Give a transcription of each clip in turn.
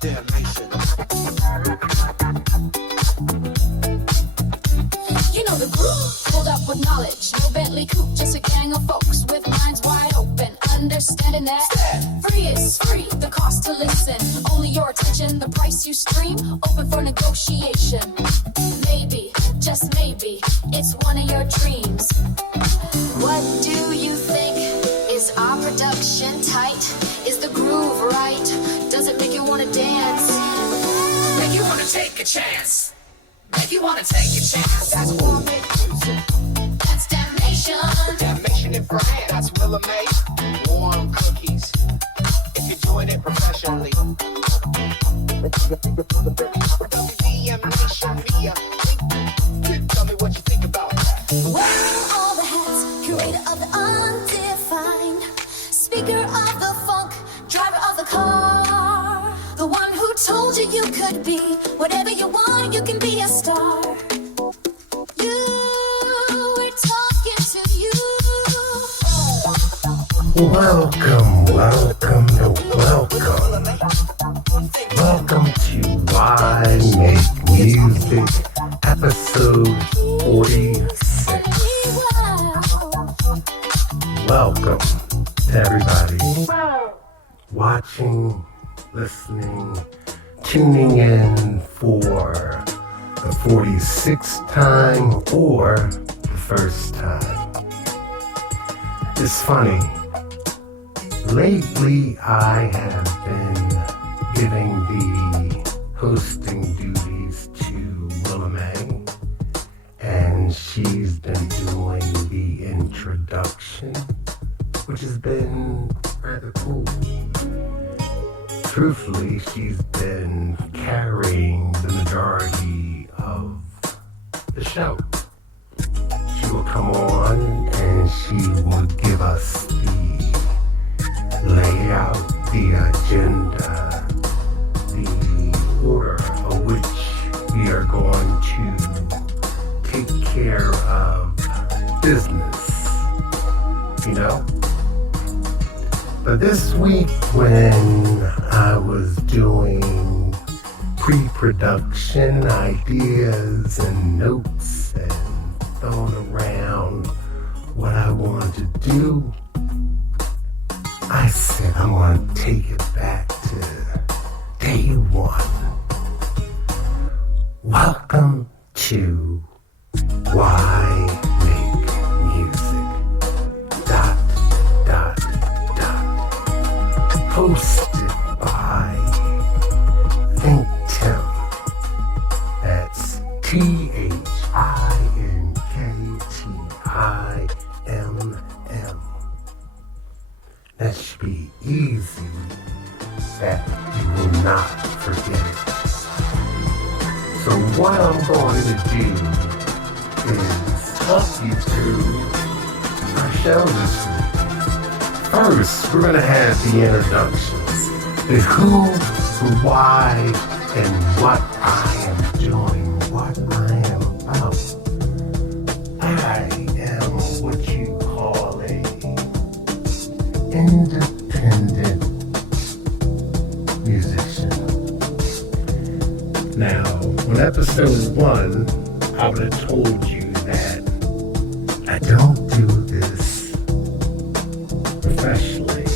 Damnation. You know the groove, pulled up with knowledge. No Bentley coupe, just a gang of folks with minds wide open. Understanding that free is free, the cost to listen. Only your attention, the price you stream. Open for negotiation. Maybe, just maybe, it's one of your dreams. What do you think? Is our production tight? Is the groove right? Does it make you wanna dance? Make you wanna take a chance. Make you wanna take a chance. That's warm music. That's damnation. Damnation in France. That's Willa May. Warm cookies. If you're doing it professionally. WDMN MEDIA. Tell me what you think about that. Wearing all the hats, curator of the undefined, speaker of the funk, driver of the car, the one who told you you could be whatever you want, you can be a star. You, we're talking to you. Welcome to Why Make Music, episode 46. Welcome to everybody watching, listening, tuning in for the 46th time or the first time. It's funny. Lately, I have been giving the hosting duties to Willa May, and she's been doing the introduction, which has been rather cool. Truthfully, she's been carrying the majority of the show. She will come on and she will give us lay out the agenda, the order of which we are going to take care of business, you know? But this week when I was doing pre-production ideas and notes and throwing around what I wanted to do, I said I'm going to take it back to day one. Welcome to Why Make Music. ... Hosted by ThinkTimm. That's ThinkTimm. That should be easy, that you will not forget it. So what I'm going to do is talk you through our show this week. First, we're going to have the introductions, the who, the why, and what I am doing, what I am about. I am what you call a independent musician. Now, on episode 1, I would have told you that I don't do this professionally.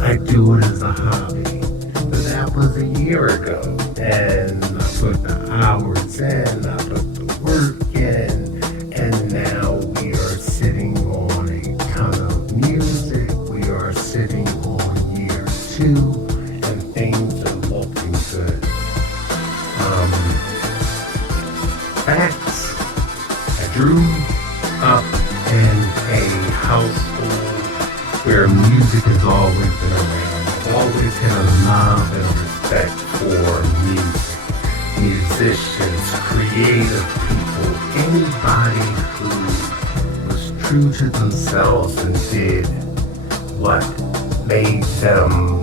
I do it as a hobby. But that was a year ago. And I put the hours in, I put the work in, and now we are sitting on a ton of music. We are sitting on year 2, and things are looking good. Facts. I grew up in a household where music has always been around. I've always had a love and a respect for music, musicians, creative people, anybody who was true to themselves and did what made them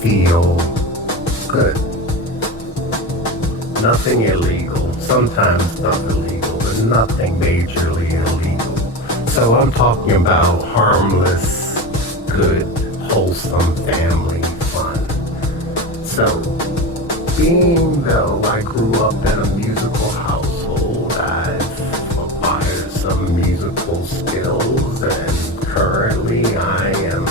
feel good. Nothing illegal, sometimes stuff illegal, but nothing majorly illegal. So I'm talking about harmless, good, wholesome family fun. So being though I grew up in a musical household, I've acquired some musical skills, and currently I am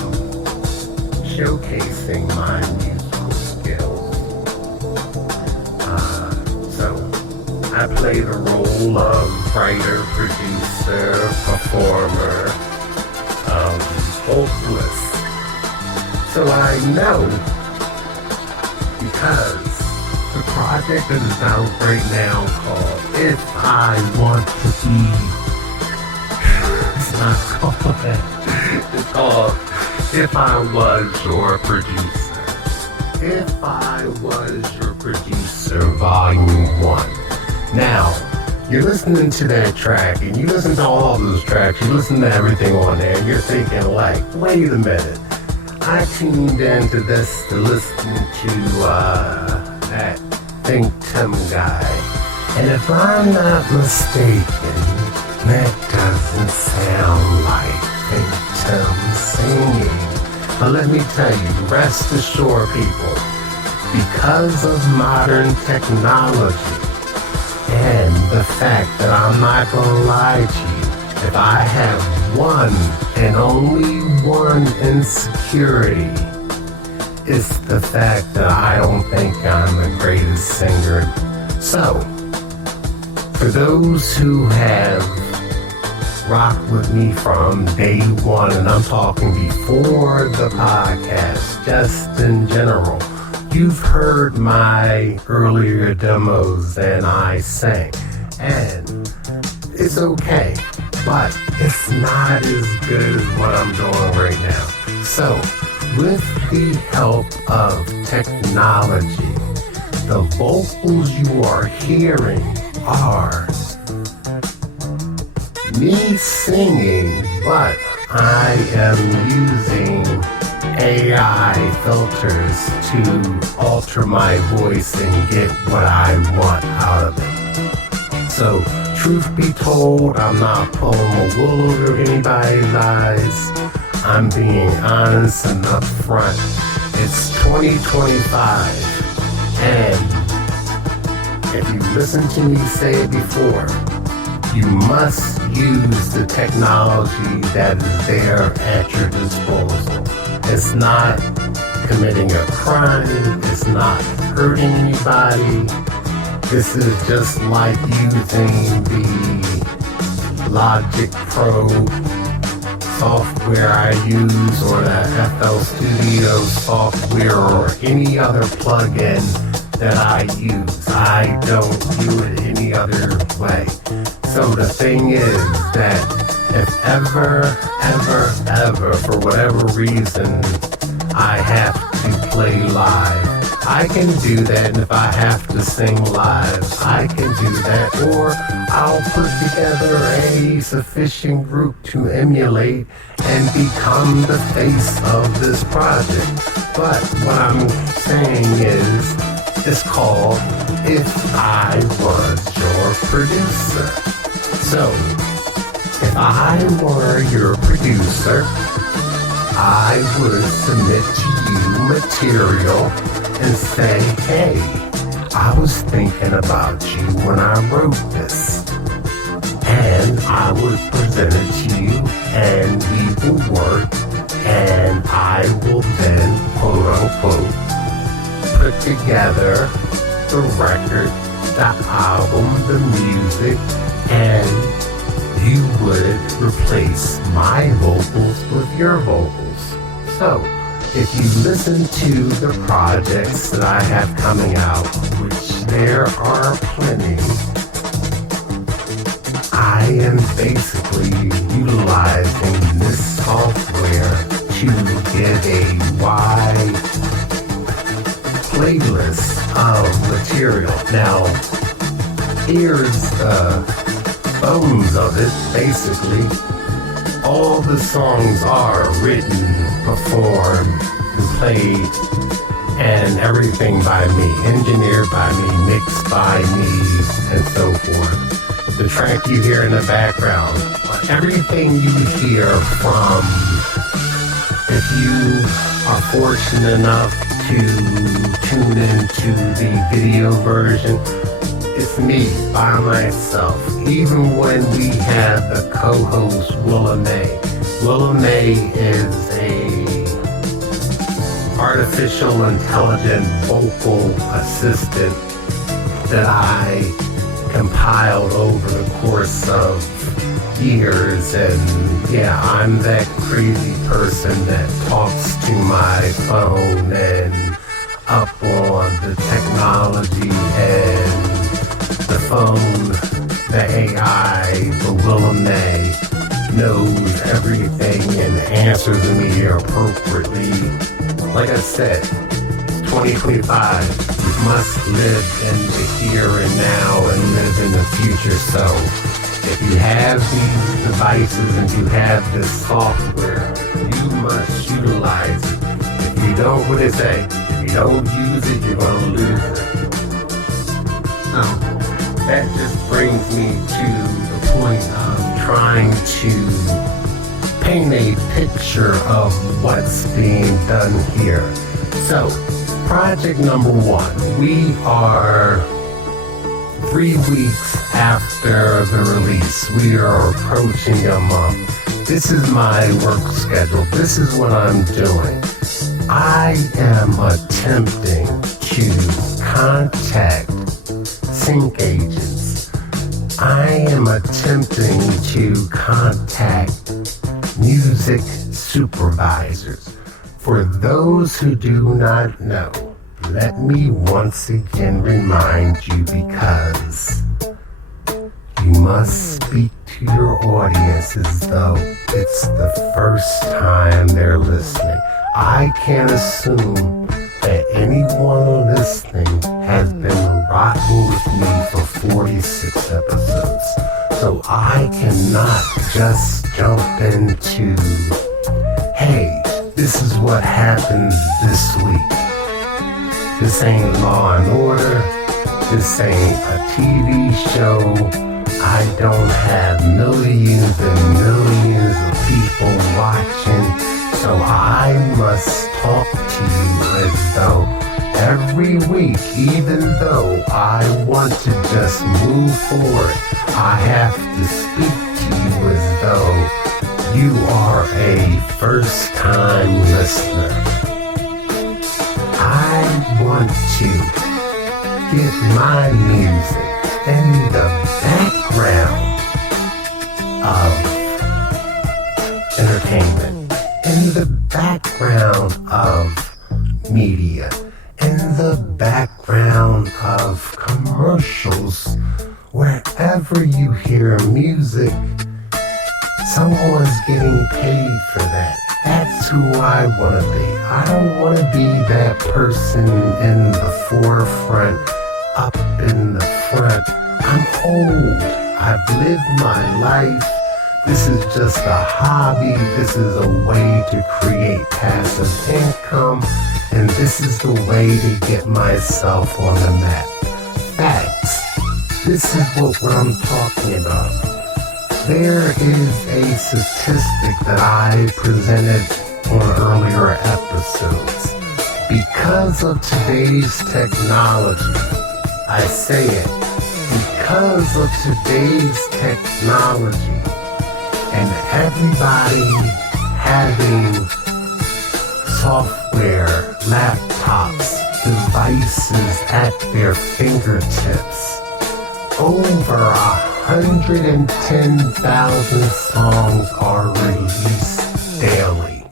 showcasing my musical skills. So I play the role of writer, producer, performer, vocalist. So I know, because the project that is out right now called If I Want to Be, it's not called that, it's called If I Was Your Producer. If I Was Your Producer, Volume 1. Now, you're listening to that track, and you listen to all those tracks, you listen to everything on there, and you're thinking like, wait a minute. I tuned into this to listen to that ThinkTimm guy. And if I'm not mistaken, that doesn't sound like ThinkTimm singing. But let me tell you, rest assured people, because of modern technology and the fact that I'm not gonna lie to you, if I have one and only one insecurity, it's the fact that I don't think I'm the greatest singer. So, for those who have rocked with me from day one, and I'm talking before the podcast, just in general, you've heard my earlier demos and I sang, and it's okay. But it's not as good as what I'm doing right now. So, with the help of technology, the vocals you are hearing are me singing, but I am using AI filters to alter my voice and get what I want out of it. So, truth be told, I'm not pulling a wool over anybody's eyes. I'm being honest and upfront. It's 2025, and if you listen to me say it before, you must use the technology that is there at your disposal. It's not committing a crime. It's not hurting anybody. This is just like using the Logic Pro software I use, or the FL Studio software, or any other plugin that I use. I don't do it any other way. So the thing is that if ever, for whatever reason, I have to play live, I can do that. And if I have to sing live, I can do that. Or I'll put together a sufficient group to emulate and become the face of this project. But what I'm saying is, it's called If I Was Your Producer. So, if I were your producer, I would submit to you material and say, hey, I was thinking about you when I wrote this. And I would present it to you, and we will work, and I will then, quote unquote, put together the record, the album, the music, and you would replace my vocals with your vocals. So, if you listen to the projects that I have coming out, which there are plenty, I am basically utilizing this software to get a wide playlist of material. Now, here's the bones of it. Basically, all the songs are written, performed, and played, and everything by me, engineered by me, mixed by me, and so forth. The track you hear in the background, everything you hear from, if you are fortunate enough to tune into the video version, it's me by myself. Even when we have the co-host Willa May. Willa May is a artificial intelligent vocal assistant that I compiled over the course of years, and yeah, I'm that crazy person that talks to my phone and up on the technology and the phone, the AI, the Willa May knows everything and answers me appropriately. Like I said, 2025, you must live in the here and now and live in the future. So if you have these devices and you have this software, you must utilize it. If you don't, what they say, if you don't use it, you're going to lose it. So that just brings me to the point of trying to paint a picture of what's being done here. So, project number 1, we are 3 weeks after the release. We are approaching a month. This is my work schedule. This is what I'm doing. I am attempting to contact sync agents. I am attempting to contact music supervisors. For those who do not know, let me once again remind you, because you must speak to your audience as though it's the first time they're listening. I can't assume that anyone listening has been rocking with me for 46 episodes. So I cannot just jump into, hey, this is what happens this week. This ain't Law and Order. This ain't a TV show. I don't have millions and millions of people watching. So I must talk to you as though every week, even though I want to just move forward, I have to speak to you as though you are a first-time listener. I want to get my music in the background of entertainment, in the background of media, in the background of commercials. Wherever you hear music, someone's getting paid for that. That's who I want to be. I don't want to be that person in the forefront, up in the front. I'm old. I've lived my life. This is just a hobby. This is a way to create passive income. And this is the way to get myself on the map. Facts. This is what I'm talking about. There is a statistic that I presented on earlier episodes. Because of today's technology, I say it, because of today's technology and everybody having software, laptops, devices at their fingertips, over 110,000 songs are released daily.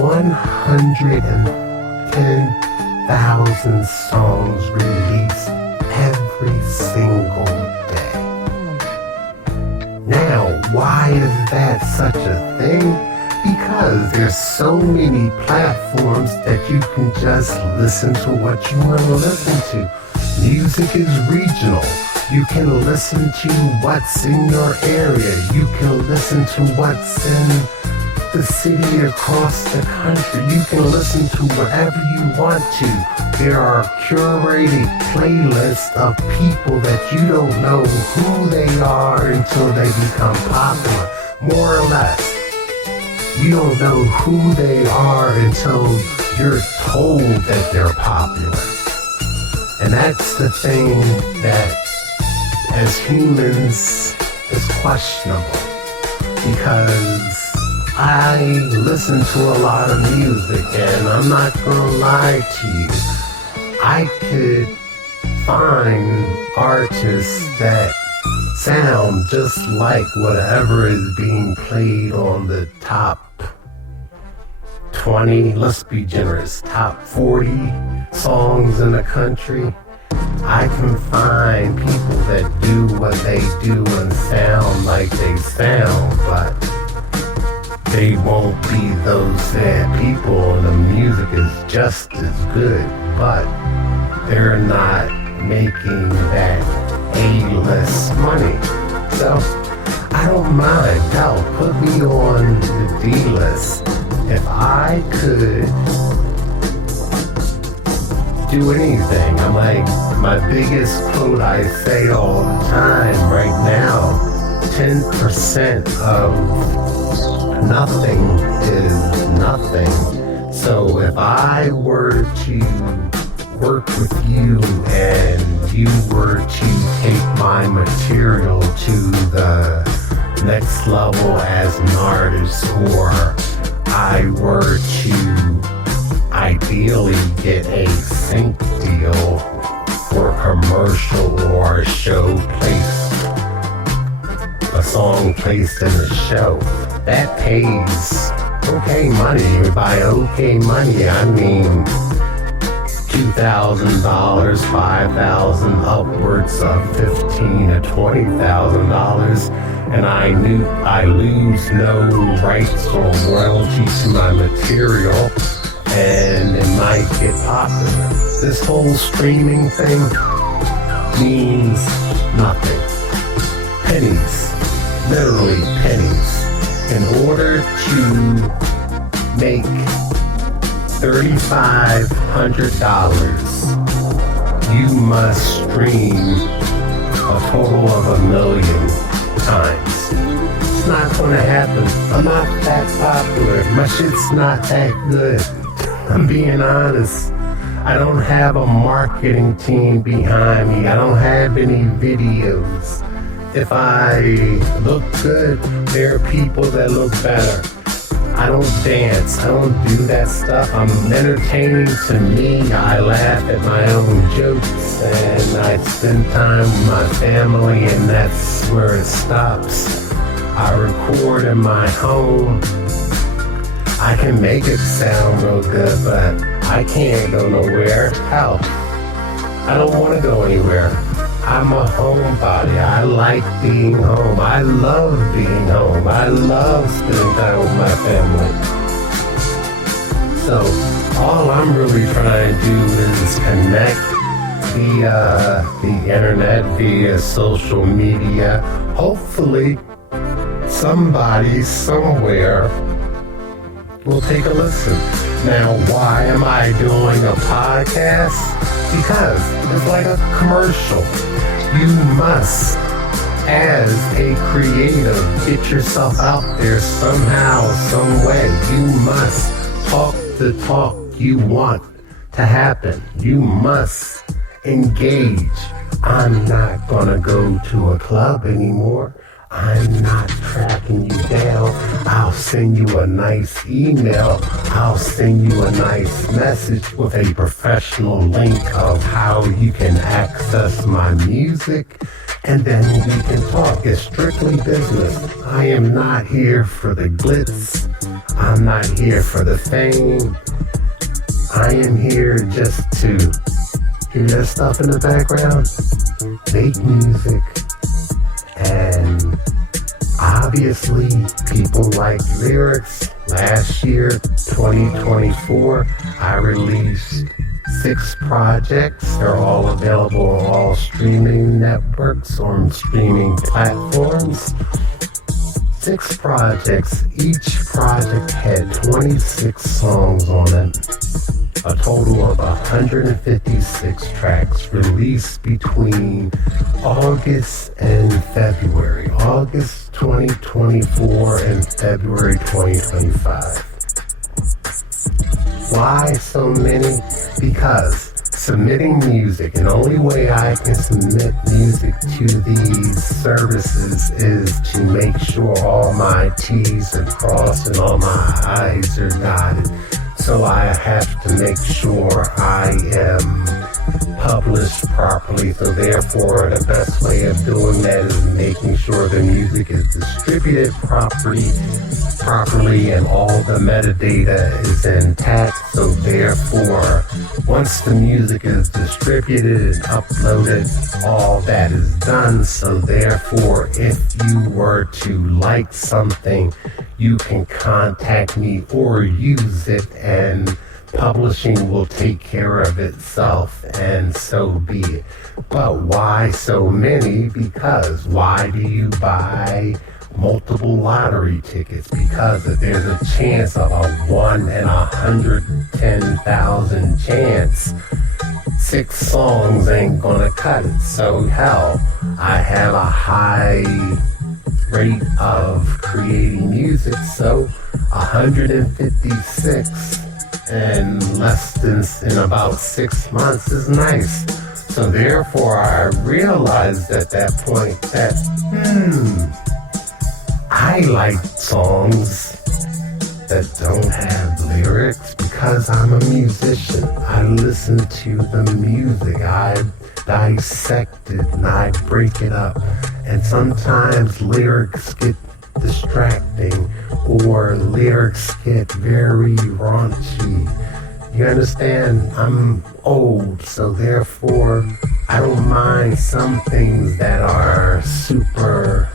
110,000 songs released every single day. Now, why is that such a thing? Because there's so many platforms that you can just listen to what you want to listen to. Music is regional. You can listen to what's in your area. You can listen to what's in the city across the country. You can listen to whatever you want to. There are curated playlists of people that you don't know who they are until they become popular. More or less. You don't know who they are until you're told that they're popular. And that's the thing that, as humans, is questionable. Because I listen to a lot of music, and I'm not gonna lie to you, I could find artists that sound just like whatever is being played on the top 20, let's be generous, top 40 songs in the country. I can find people that do what they do and sound like they sound, but they won't be those sad people, and the music is just as good, but they're not making that A-list money. So I don't mind. Hell, put me on the D-list. If I could do anything, I'm like, my biggest quote I say all the time right now, 10% of nothing is nothing. So if I were to work with you and you were to take my material to the next level as an artist, or I were to ideally get a sync deal for a commercial or a show placed, a song placed in a show, that pays okay money. By okay money, I mean $2,000, $5,000, upwards of $15,000 to $20,000, and I lose no rights or royalty to my material, and it might get popular. This whole streaming thing means nothing. Pennies, literally pennies. In order to make $3,500, you must stream a total of 1 million times. It's not gonna happen. I'm not that popular. My shit's not that good. I'm being honest. I don't have a marketing team behind me. I don't have any videos. If I look good, there are people that look better. I don't dance. I don't do that stuff. I'm entertaining to me. I laugh at my own jokes, and I spend time with my family, and that's where it stops. I record in my home. I can make it sound real good, but I can't go nowhere. Hell, I don't want to go anywhere. I'm a homebody. I like being home. I love being home. I love spending time with my family. So all I'm really trying to do is connect via the internet, via social media. Hopefully somebody somewhere will take a listen. Now, why am I doing a podcast? Because it's like a commercial. You must, as a creative, get yourself out there somehow, some way. You must talk the talk you want to happen. You must engage. I'm not gonna go to a club anymore. I'm not tracking you down. I'll send you a nice email. I'll send you a nice message with a professional link of how you can access my music, and then we can talk. It's strictly business. I am not here for the glitz. I'm not here for the fame. I am here just to hear that stuff in the background, make music, and obviously people like lyrics. Last year, 2024, I released 6 projects. They're all available on all streaming networks, on streaming platforms. 6 projects. Each project had 26 songs on it. A total of 156 tracks released between August and February. August 2024 and February 2025. Why so many? Because submitting music, and the only way I can submit music to these services is to make sure all my T's are crossed and all my I's are dotted. So I have to make sure I am published properly. So therefore, the best way of doing that is making sure the music is distributed properly, and all the metadata is intact. So therefore, once the music is distributed and uploaded, all that is done. So therefore, if you were to like something, you can contact me or use it, and publishing will take care of itself, and so be it. But why so many? Because why do you buy multiple lottery tickets? Because if there's a chance of a 1 in 110,000 chance, 6 songs ain't gonna cut it. So hell, I have a high rate of creating music, so 156 in in about 6 months is nice. So therefore I realized at that point that I like songs that don't have lyrics because I'm a musician. I listen to the music, I dissect it and I break it up, and sometimes lyrics get distracting or lyrics get very raunchy. You understand? I'm old, so therefore I don't mind some things that are super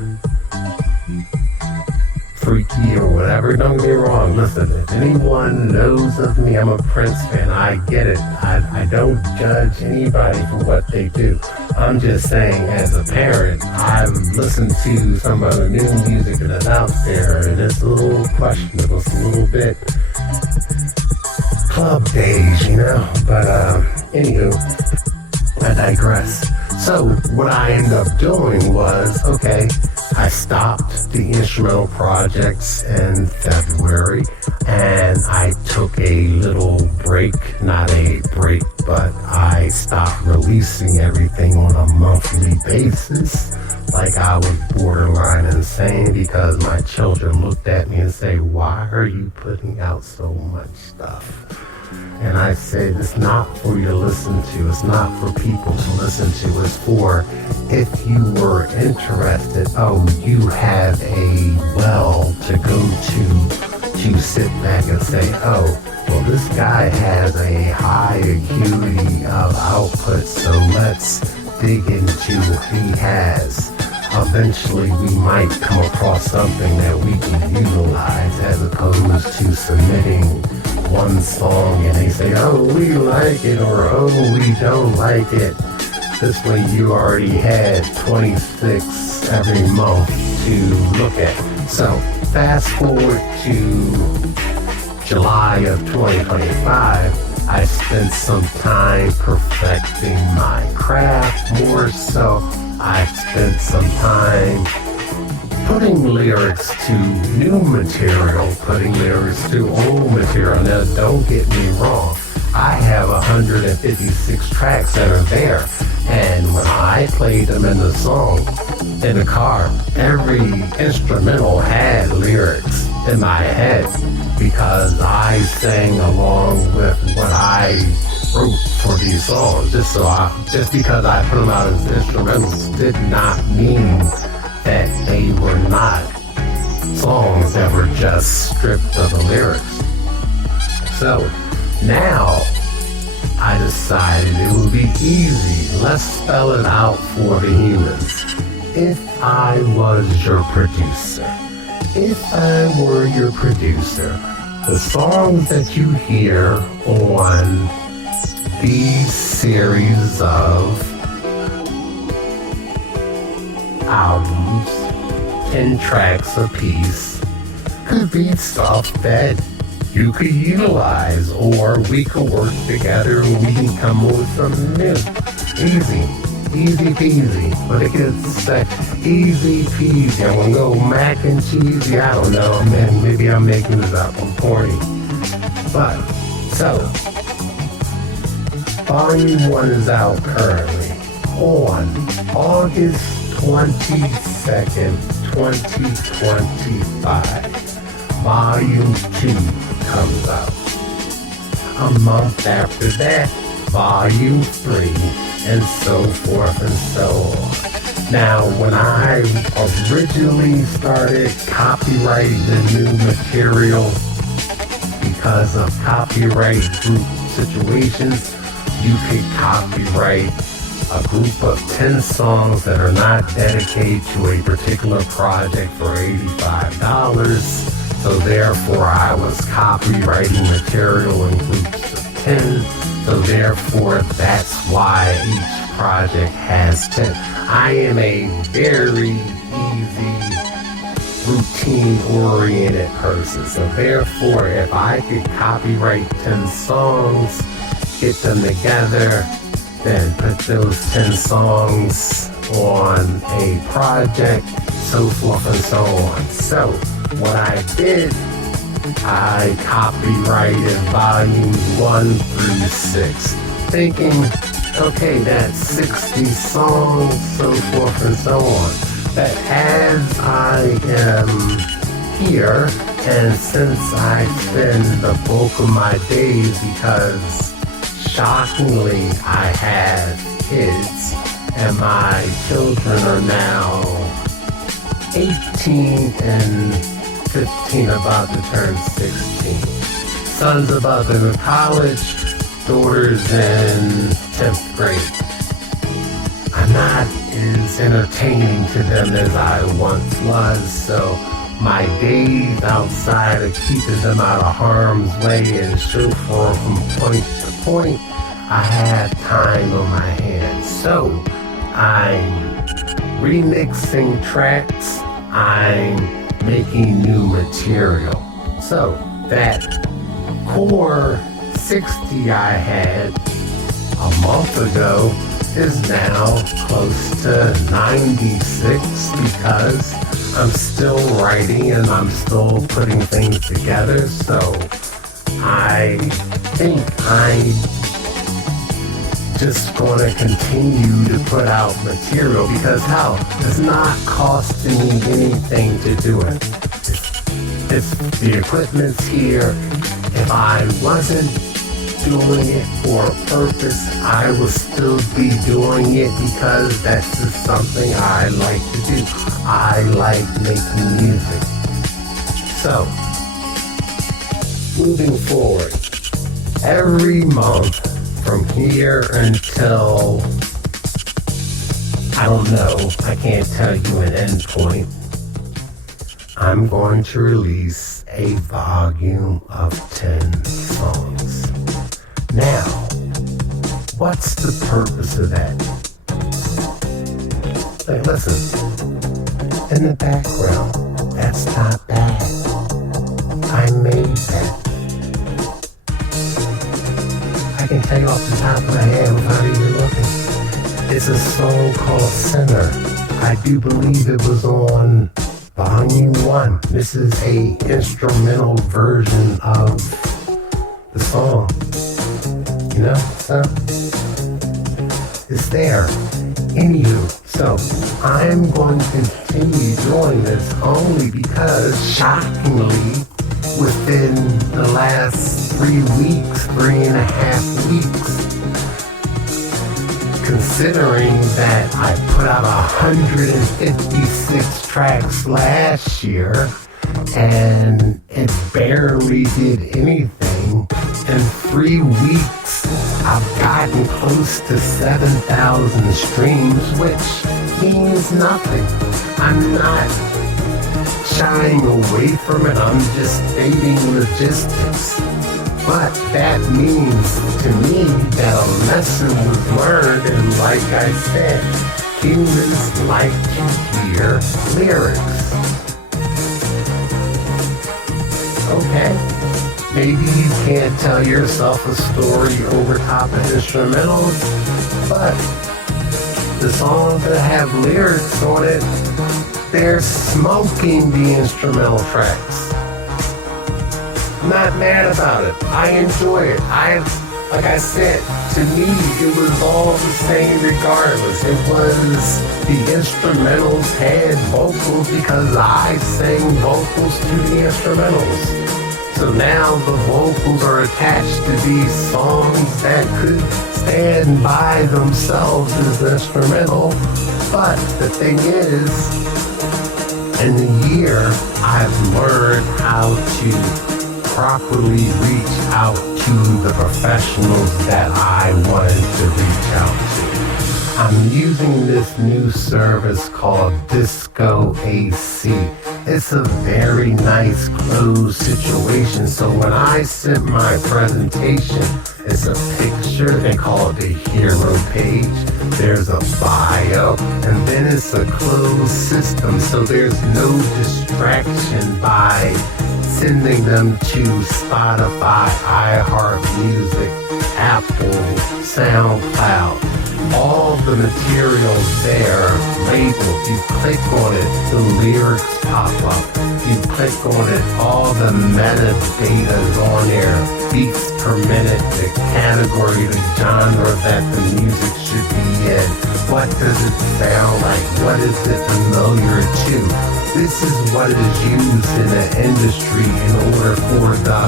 freaky or whatever. Don't get me wrong. Listen, if anyone knows of me, I'm a Prince fan. I get it. I don't judge anybody for what they do. I'm just saying, as a parent, I've listened to some of the new music that's out there, and it's a little questionable. It's a little bit club days, you know? But anywho, I digress. So what I ended up doing was, okay, I stopped the instrumental projects in February, and I took a little break, not a break, but I stopped releasing everything on a monthly basis. Like I was borderline insane, because my children looked at me and say, "Why are you putting out so much stuff?" And I said, it's not for you to listen to. It's not for people to listen to. It's for, if you were interested, you have a well to go to sit back and say, well, this guy has a high acuity of output, so let's dig into what he has. Eventually, we might come across something that we can utilize, as opposed to submitting one song and they say, we like it, or we don't like it. This way you already had 26 every month to look at. So fast forward to July of 2025, I spent some time perfecting my craft more so. I spent some time putting lyrics to new material, putting lyrics to old material. Now, don't get me wrong. I have 156 tracks that are there. And when I played them in the song, in the car, every instrumental had lyrics in my head, because I sang along with what I wrote for these songs. Just because I put them out as instrumentals did not mean that they were not songs that were just stripped of the lyrics. So now I decided it would be easy. Let's spell it out for the humans. If I was your producer, the songs that you hear on these series of albums, 10 tracks a piece, could be stuff that you could utilize, or we could work together and we can come up with something new. Easy peasy. But it gets easy peasy. I'm gonna go mac and cheesy. I don't know, man. Maybe I'm making this up. I'm corny. But So, Volume 1 is out currently on August 22nd, 2025. Volume 2 comes out. A month after that, Volume 3, and so forth and so on. Now, when I originally started copyrighting the new material, because of copyright group situations, you could copyright a group of 10 songs that are not dedicated to a particular project for $85. So therefore, I was copywriting material in groups of 10. So therefore, that's why each project has 10. I am a very easy, routine-oriented person. So therefore, if I could copyright 10 songs, get them together, then put those 10 songs on a project, so forth and so on. So what I did, I copyrighted volumes 1 through 6, thinking, okay, that's 60 songs, so forth and so on. But as I am here, and since I spend the bulk of my days, because shockingly I have kids, and my children are now 18 and 15, about to turn 16. Son's about to go to college, daughter's in 10th grade. I'm not as entertaining to them as I once was, so my days outside of keeping them out of harm's way and chauffeur from point to point, I have time on my hands. So I'm remixing tracks, I'm making new material. So that core 60 I had a month ago is now close to 96 because I'm still writing and I'm still putting things together. So I think I'm just going to continue to put out material because hell, it's not costing me anything to do it. If the equipment's here, if I wasn't doing it for a purpose, I will still be doing it because that's just something I like to do. I like making music. So, moving forward, every month from here until, I don't know, I can't tell you an end point, I'm going to release a volume of 10 songs. Now, what's the purpose of that? Hey, listen, in the background, that's not bad. I made that. I can tell you off the top of my head without even looking. It's a song called Sinner. I do believe it was on Volume 1. This is a instrumental version of the song. You know, so it's there. Anywho, so I'm going to continue doing this only because, shockingly, within the last 3.5 weeks, considering that I put out 156 tracks last year and it barely did anything, in 3 weeks I've gotten close to 7,000 streams, which means nothing. I'm not shying away from it, I'm just stating logistics. But that means to me that a lesson was learned, and like I said, humans like to hear lyrics. Okay, maybe you can't tell yourself a story over top of instrumentals, but the songs that have lyrics on it, they're smoking the instrumental tracks. I'm not mad about it. I enjoy it. Like I said, to me, it was all the same regardless. It was the instrumentals had vocals because I sang vocals to the instrumentals. So now the vocals are attached to these songs that could stand by themselves as instrumental. But the thing is, in the year, I've learned how to properly reach out to the professionals that I wanted to reach out to. I'm using this new service called Disco AC. It's a very nice closed situation. So when I sent my presentation, it's a picture, they call it the hero page. There's a bio, and then it's a closed system. So there's no distraction by sending them to Spotify, iHeartMusic, Apple, SoundCloud. All the materials there labeled. You click on it, the lyrics pop up. You click on it, all the metadata is on there. Beats per minute, the category, the genre that the music should be in. What does it sound like? What is it familiar to? This is what is used in the industry in order for the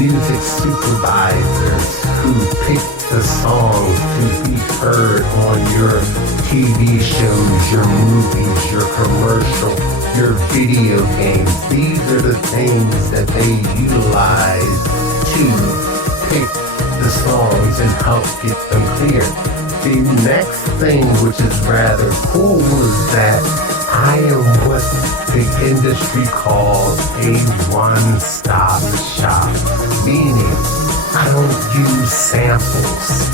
music supervisors who pick the songs to be heard on your TV shows, your movies, your commercial, your video games. These are the things that they utilize to pick the songs and help get them cleared. The next thing, which is rather cool, is that I am what the industry calls a one-stop shop, meaning I don't use samples.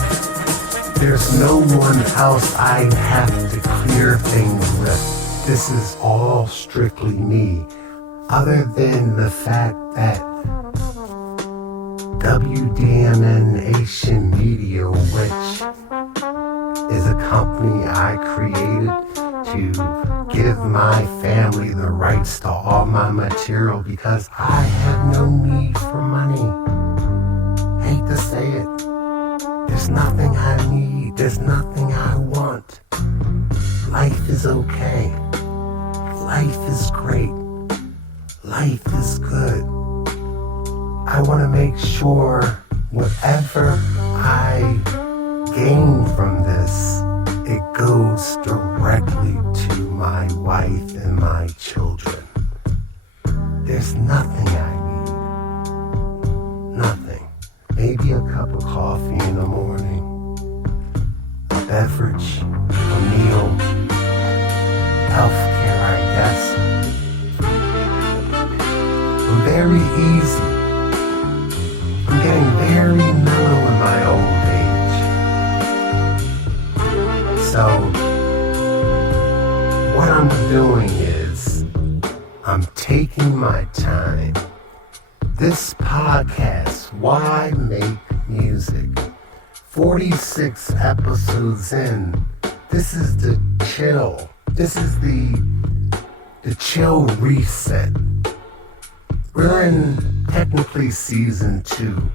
There's no one else I have to clear things with. This is all strictly me, other than the fact that WDMN MEDIA, which is a company I created to give my family the rights to all my material because I have no need for money. Hate to say it. There's nothing I need. There's nothing I want. Life is okay. Life is great. Life is good. I want to make sure whatever I gain from this, it goes directly to my wife and my children. There's nothing I need. Nothing. Maybe a cup of coffee in the morning, a beverage, a meal, healthcare, I guess. I'm very easy. I'm getting very mellow in my old age. So, what I'm doing is, I'm taking my time. This podcast, Why Make Music? 46 episodes in. This is the chill. This is the chill reset. We're in technically season 2.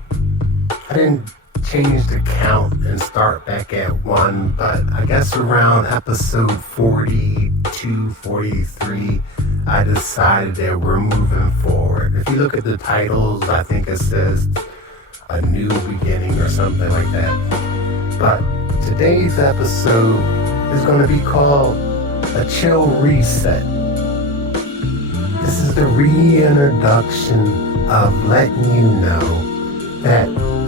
I didn't change the count and start back at 1, but I guess around episode 42, 43, I decided that we're moving forward. If you look at the titles, I think it says a new beginning or something like that. But today's episode is going to be called A Chill Reset. This is the reintroduction of letting you know that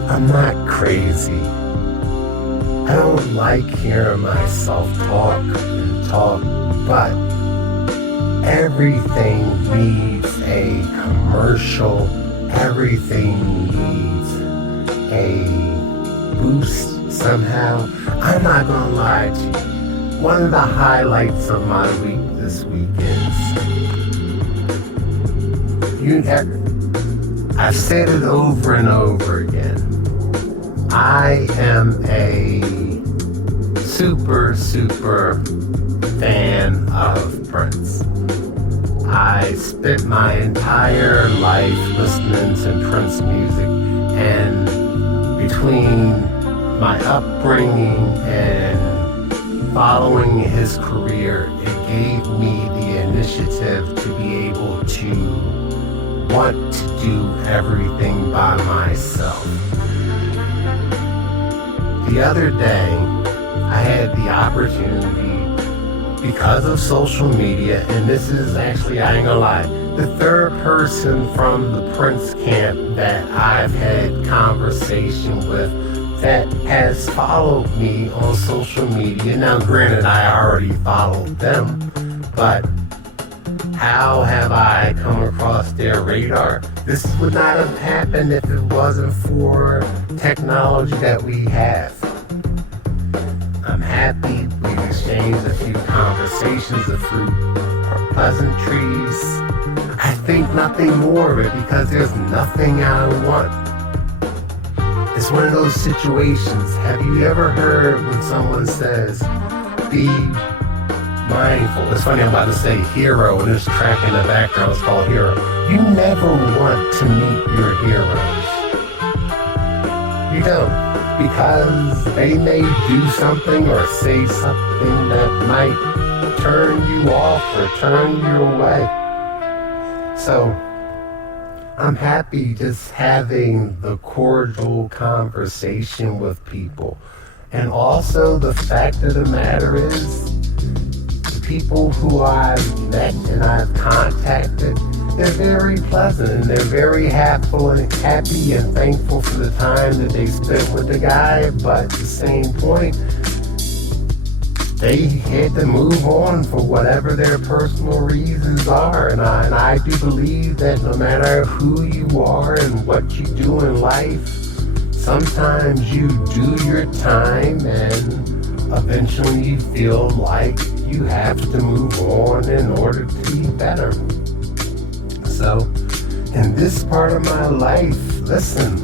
I'm not crazy. I don't like hearing myself talk and talk, but everything needs a commercial. Everything needs a boost somehow. I'm not gonna lie to you. One of the highlights of my week this week is I've said it over and over again. I am a super fan of Prince. I spent my entire life listening to Prince music, and between my upbringing and following his career, it gave me the initiative to be able to want to do everything by myself. The other day, I had the opportunity, because of social media, and this is actually, I ain't gonna lie, the third person from the Prince camp that I've had conversation with that has followed me on social media. Now, granted, I already followed them, but how have I come across their radar? This would not have happened if it wasn't for technology that we have. I'm happy we've exchanged a few conversations, a few pleasantries. I think nothing more of it because there's nothing I want. It's one of those situations. Have you ever heard when someone says, be mindful? It's funny, I'm about to say hero, and this track in the background is called Hero. You never want to meet your heroes. You don't. Because they may do something or say something that might turn you off or turn you away. So I'm happy just having the cordial conversation with people. And also the fact of the matter is, the people who I've met and I've contacted, they're very pleasant and they're very happy and thankful for the time that they spent with the guy, but at the same point, they had to move on for whatever their personal reasons are. And I do believe that no matter who you are and what you do in life, sometimes you do your time and eventually you feel like you have to move on in order to be better. So, in this part of my life, listen,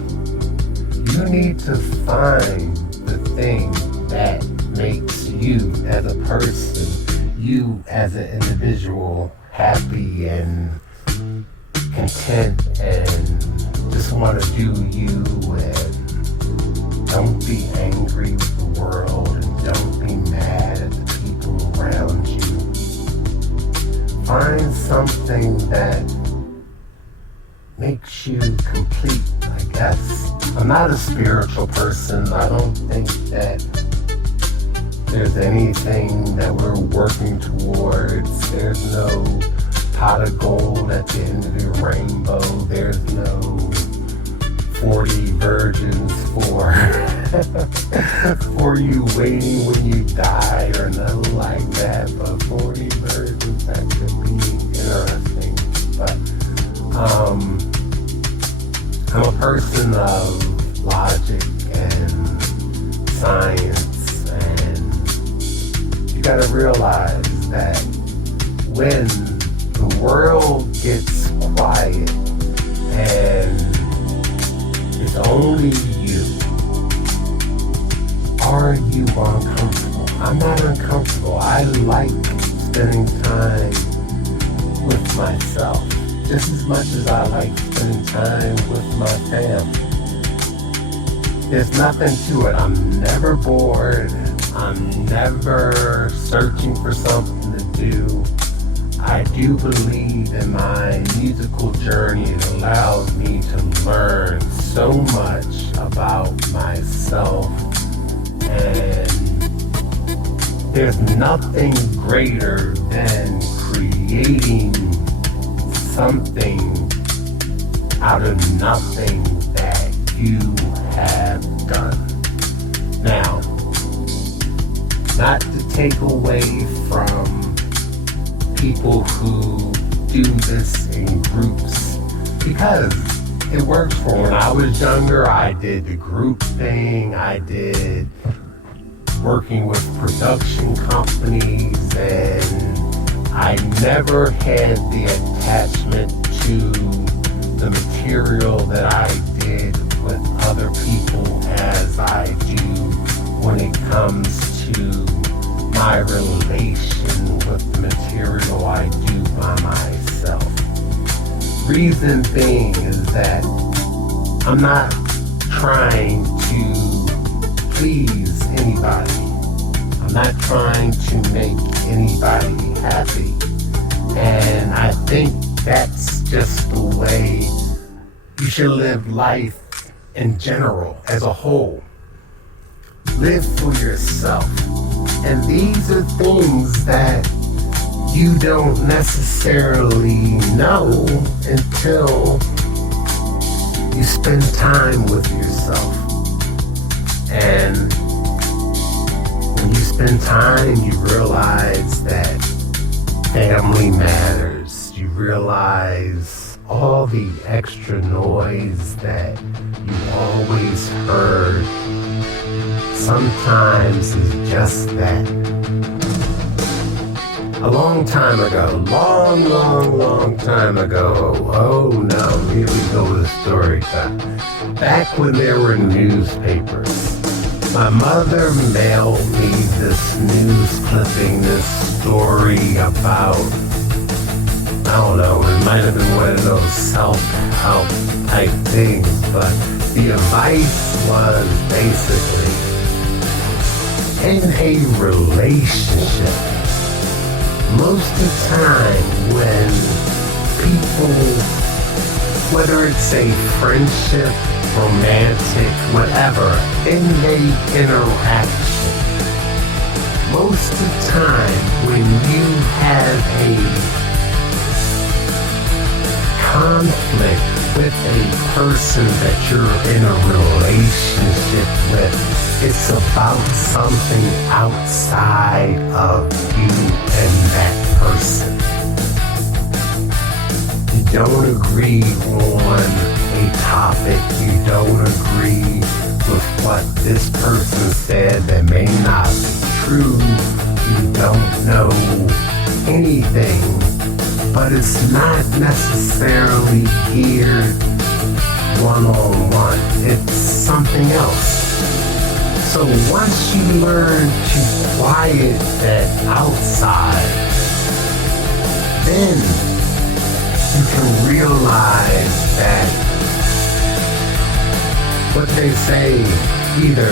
you need to find the thing that makes you as a person, you as an individual, happy and content and just want to do you, and don't be angry with the world and don't be mad at the people around you. Find something that makes you complete, I guess. I'm not a spiritual person. I don't think that there's anything that we're working towards. There's no pot of gold at the end of the rainbow. There's no 40 virgins for you waiting when you die or nothing like that. But 40 virgins, that could be interesting. But I'm a person of logic and science, and you gotta realize that when the world gets quiet and it's only you, are you uncomfortable? I'm not uncomfortable. I like spending time with myself just as much as I like spending time with my family. There's nothing to it. I'm never bored. I'm never searching for something to do. I do believe in my musical journey. It allows me to learn so much about myself, and there's nothing greater than creating something out of nothing that you have done. Now, not to take away from people who do this in groups, because it works for me. When I was younger, I did the group thing. I did working with production companies, and I never had the attachment to the material that I did with other people as I do when it comes to my relation with the material I do by myself. reason being is that I'm not trying to please anybody. I'm not trying to make anybody happy. And I think that's just the way you should live life in general, as a whole. Live for yourself. And these are things that you don't necessarily know until you spend time with yourself. And when you spend time, you realize that family matters. You realize all the extra noise that you always heard sometimes is just that. A long time ago, long time ago, oh no, here we go with story time. Back when there were newspapers, my mother mailed me this news clipping, this story about, I don't know, it might have been one of those self-help type things, but the advice was basically, in a relationship, most of the time when people, whether it's a friendship, romantic, whatever, in a interaction, most of the time when you have a conflict with a person that you're in a relationship with, it's about something outside of you and that person. You don't agree on a topic, you don't agree with what this person said that may not be true, you don't know anything, but it's not necessarily geared one-on-one, it's something else. So once you learn to quiet that outside, then you can realize that what they say, either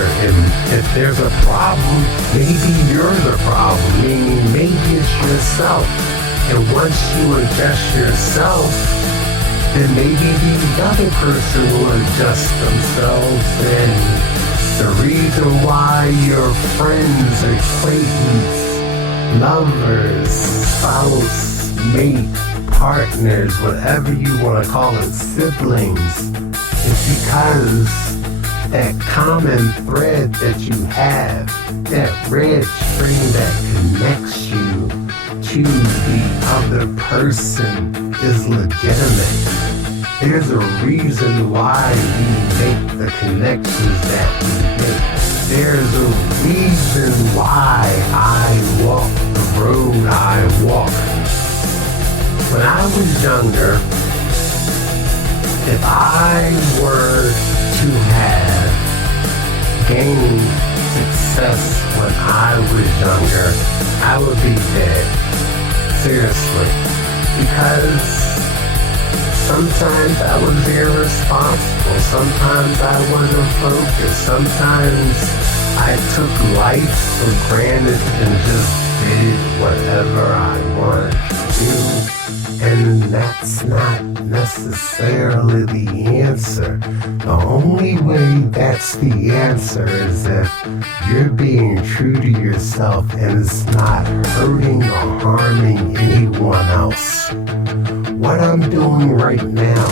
if there's a problem, maybe you're the problem, meaning maybe it's yourself. And once you adjust yourself, then maybe the other person will adjust themselves, and the reason why your friends, acquaintance, lovers, spouse, mate, partners, whatever you want to call it, siblings, is because that common thread that you have, that red string that connects you to the other person is legitimate. There's a reason why we make the connections that we make. There's a reason why I walk the road I walk. When I was younger, if I were to have gained success when I was younger, I would be dead. Seriously. Because sometimes I was irresponsible. Sometimes I wasn't focused. Sometimes I took life for granted and just did whatever I wanted to do. And that's not necessarily the answer. The only way that's the answer is if you're being true to yourself and it's not hurting or harming anyone else. What I'm doing right now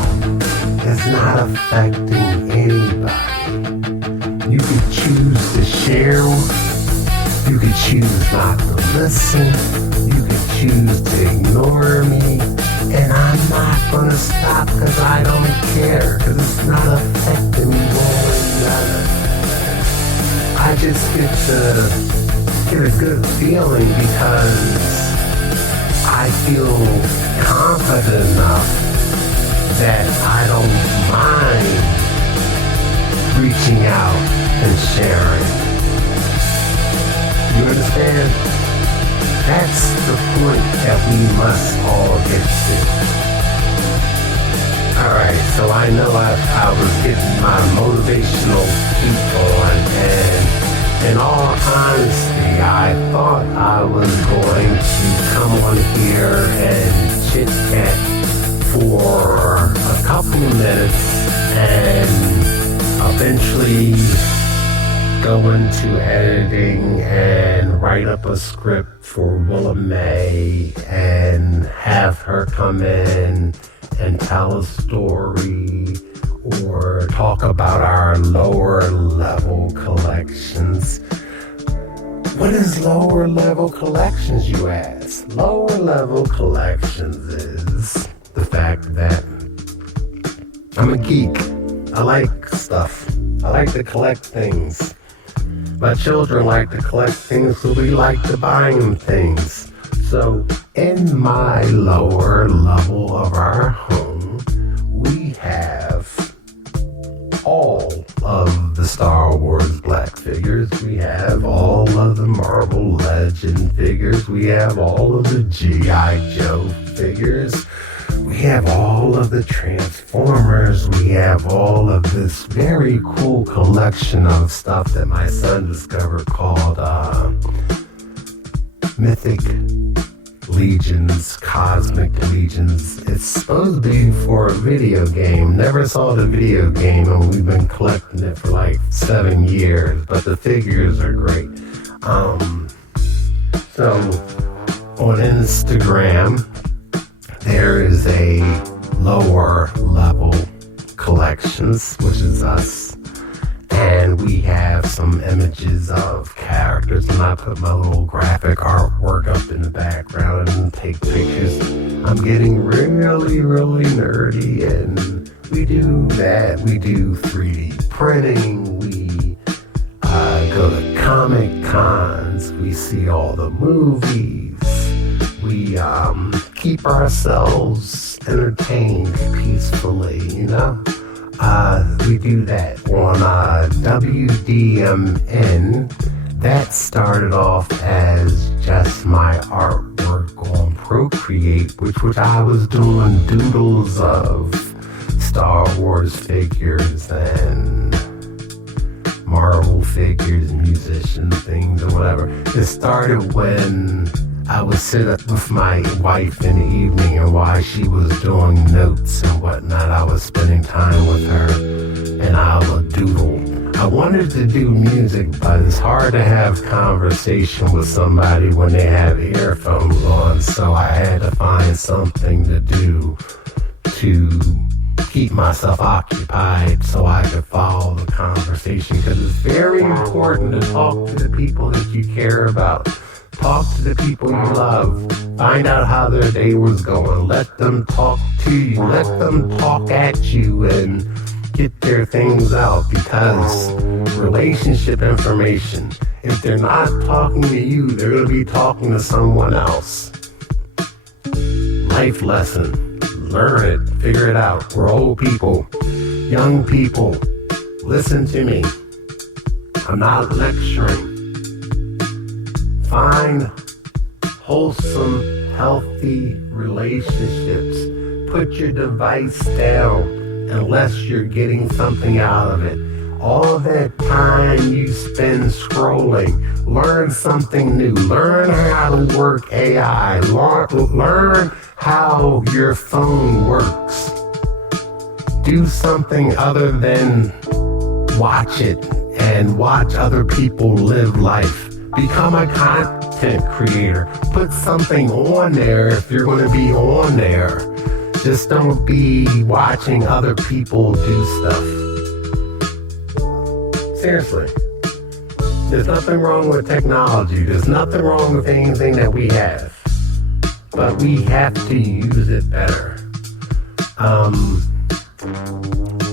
is not affecting anybody. You could choose to share, you could choose not to listen, you could choose to ignore me, and I'm not gonna stop because I don't care, because it's not affecting me one way or another. I just get a good feeling because I feel confident enough that I don't mind reaching out and sharing. You understand? That's the point that we must all get to. Alright, so I know I was getting my motivational speak on, and in all honesty, I thought I was going to come on here and chit-chat for a couple of minutes and eventually go into editing and write up a script for Willa May and have her come in and tell a story or talk about our lower level collections. What is lower level collections, you ask? Lower level collections is the fact that I'm a geek. I like stuff. I like to collect things. My children like to collect things, so we like to buy them things. So in my lower level of our home, we have all of the Star Wars Black figures. We have all of the Marvel Legend figures. We have all of the G.I. Joe figures. We have all of the Transformers. We have all of this very cool collection of stuff that my son discovered called Mythic Legions, Cosmic Legions. It's supposed to be for a video game. Never saw the video game, and we've been collecting it for like 7 years, but the figures are great. So on Instagram, there is a lower level collections, which is us, and we have some images of characters, and I put my little graphic artwork up in the background and take pictures. I'm getting really, really nerdy, and we do that. We do 3D printing. We go to Comic Cons. We see all the movies. We keep ourselves entertained peacefully, you know? We do that on WDMN. That started off as just my artwork on Procreate, which I was doing doodles of Star Wars figures and Marvel figures, musician things or whatever. It started when I would sit up with my wife in the evening, and while she was doing notes and whatnot, I was spending time with her, and I would doodle. I wanted to do music, but it's hard to have conversation with somebody when they have earphones on, so I had to find something to do to keep myself occupied so I could follow the conversation, because it's very important to talk to the people that you care about. Talk to the people you love. Find out how their day was going. Let them talk to you. Let them talk at you and get their things out, because relationship information, if they're not talking to you, they're going to be talking to someone else. Life lesson. Learn it. Figure it out. We're old people. Young people. Listen to me. I'm not lecturing. Find wholesome, healthy relationships. Put your device down unless you're getting something out of it. All that time you spend scrolling, learn something new. Learn how to work AI. Learn how your phone works. Do something other than watch it and watch other people live life. Become a content creator. Put something on there if you're going to be on there. Just don't be watching other people do stuff. Seriously. There's nothing wrong with technology. There's nothing wrong with anything that we have. But we have to use it better.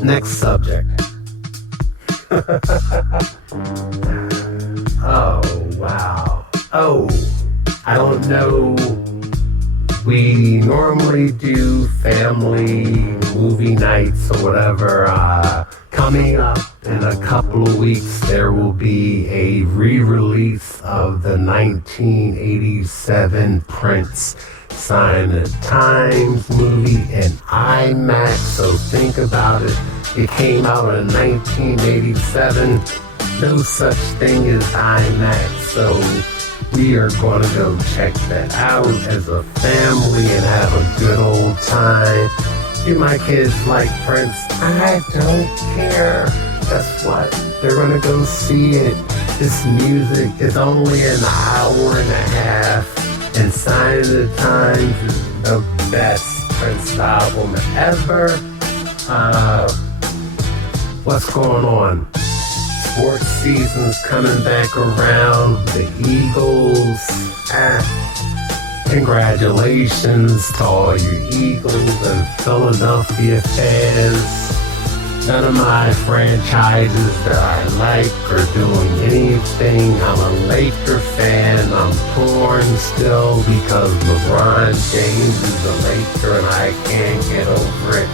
Next subject. Oh, wow. Oh, I don't know. We normally do family movie nights or whatever. Coming up in a couple of weeks, there will be a re-release of the 1987 Prince Sign of the Times movie in IMAX. So think about it. It came out in 1987. No such thing as IMAX. So we are going to go check that out as a family and have a good old time. Do my kids like Prince? I don't care. Guess what? They're going to go see it. This music is only an hour and a half. And Sign of the Times is the best Prince album ever. What's going on? Sports season's coming back around. The Eagles. Congratulations to all your Eagles and Philadelphia fans. None of my franchises that I like are doing anything. I'm a Laker fan. I'm torn still because LeBron James is a Laker and I can't get over it.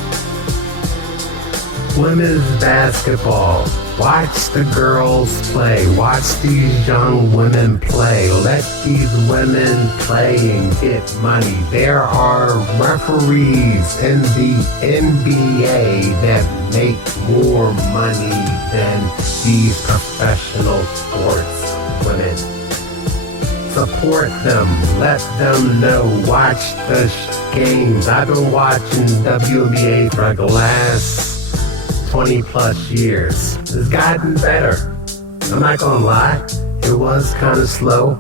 Women's basketball. Watch the girls play. Watch these young women play. Let these women play and get money. There are referees in the NBA that make more money than these professional sports women. Support them. Let them know. Watch the games. I've been watching WNBA for the last 20 plus years. It's gotten better. I'm not gonna lie, it was kind of slow.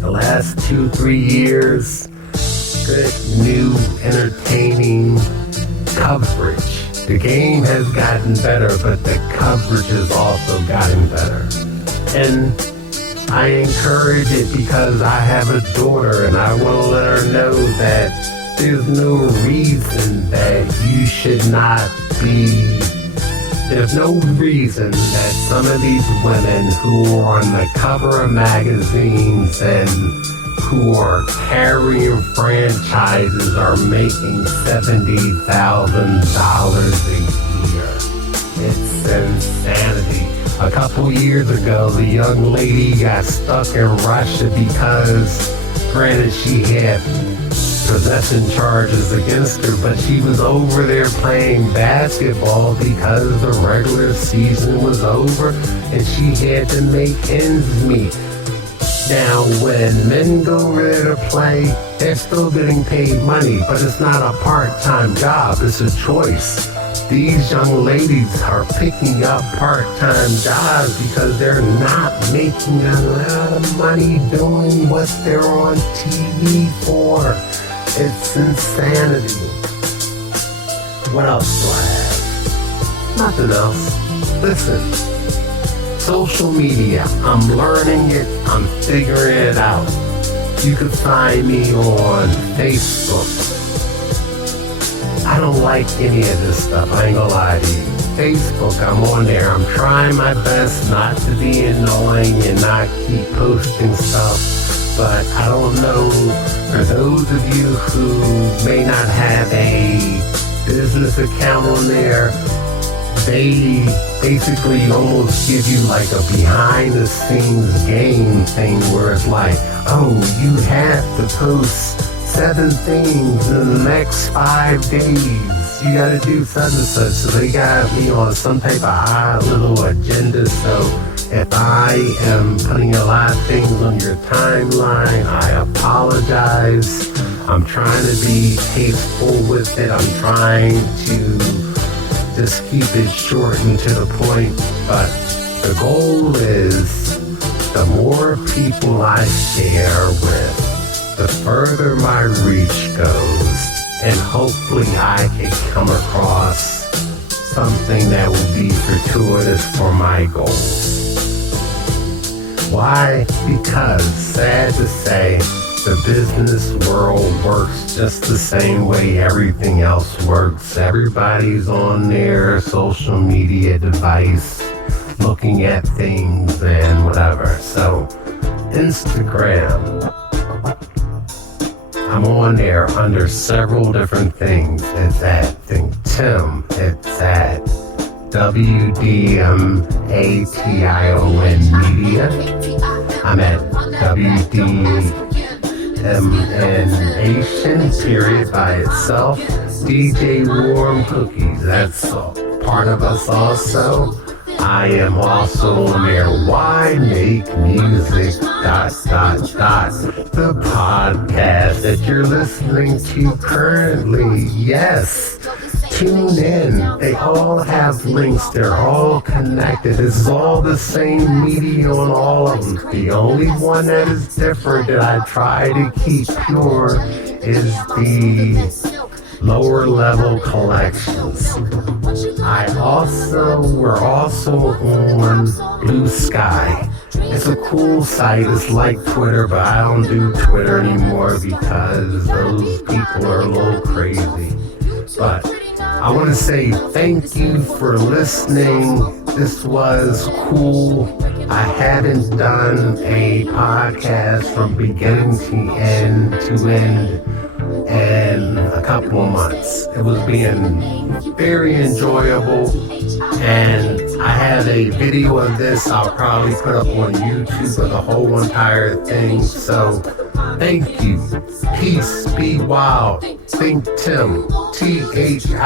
The last 2-3 years, good, new, entertaining coverage. The game has gotten better, but the coverage has also gotten better. And I encourage it because I have a daughter and I want to let her know that there's no reason that you should not be. There's no reason that some of these women who are on the cover of magazines and who are carrying franchises are making $70,000 a year. It's insanity. A couple years ago, the young lady got stuck in Russia because, granted, she had possession charges against her, but she was over there playing basketball because the regular season was over and she had to make ends meet. Now, when men go over there to play, they're still getting paid money, but it's not a part-time job, it's a choice. These young ladies are picking up part-time jobs because they're not making a lot of money doing what they're on TV for. It's insanity. What else do I have? Nothing else. Listen, social media, I'm learning it, I'm figuring it out. You can find me on Facebook. I don't like any of this stuff, I ain't gonna lie to you. Facebook, I'm on there. I'm trying my best not to be annoying and not keep posting stuff. But I don't know, for those of you who may not have a business account on there, they basically almost give you like a behind the scenes game thing where it's like, oh, you have to post 7 things in the next 5 days. You gotta do such and such. So they got me on some type of odd little agenda. So if I am putting a lot of things on your timeline, I apologize. I'm trying to be tasteful with it. I'm trying to just keep it short and to the point. But the goal is the more people I share with, the further my reach goes. And hopefully I can come across something that will be fortuitous for my goals. Why? Because, sad to say, the business world works just the same way everything else works. Everybody's on their social media device looking at things and whatever. So, Instagram, I'm on there under several different things. It's at ThinkTimm. It's at WDMATION Media. I'm at WDMN Nation, period, by itself. DJ Warm Cookies, that's a part of us also. I am also near Why Make Music ... the podcast that you're listening to currently. Yes, tune in. They all have links. They're all connected. This is all the same media on all of them. The only one that is different that I try to keep pure is the lower level collections. We're also on Blue Sky. It's a cool site. It's like Twitter, but I don't do Twitter anymore because those people are a little crazy. But I want to say thank you for listening. This was cool. I haven't done a podcast from beginning to end in a couple of months. It was being very enjoyable, and I have a video of this I'll probably put up on YouTube of the whole entire thing. So thank you. Peace, be wild. ThinkTimm, ThinkTimm.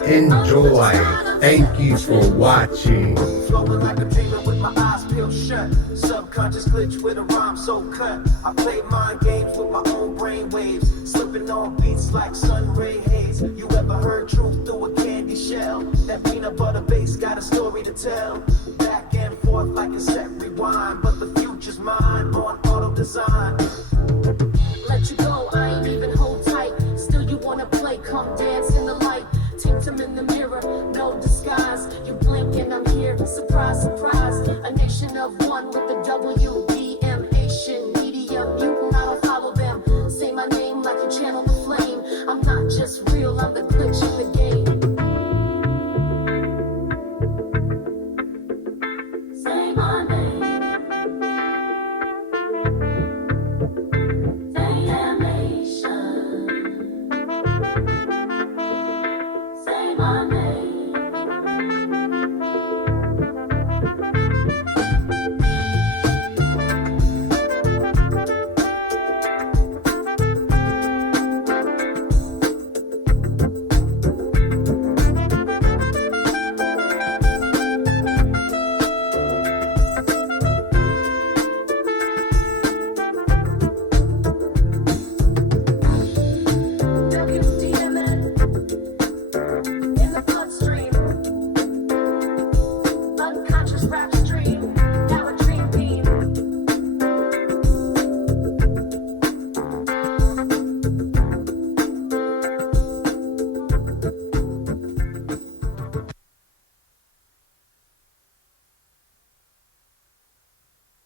Enjoy. Thank you for watching. Flowing like a demon with my eyes peeled shut. Subconscious glitch with a rhyme so cut. I play mind games with my own brain waves. Slipping on beats like sun ray haze. You ever heard truth through a candy shell? That peanut butter base got a story to tell. Back and forth like a set rewind. But the future's mine on auto design. Let you go, I ain't even hold tight. Still you wanna play, come dance in the light. ThinkTimm in the mirror, no disguise. You blink and I'm here, surprise, surprise.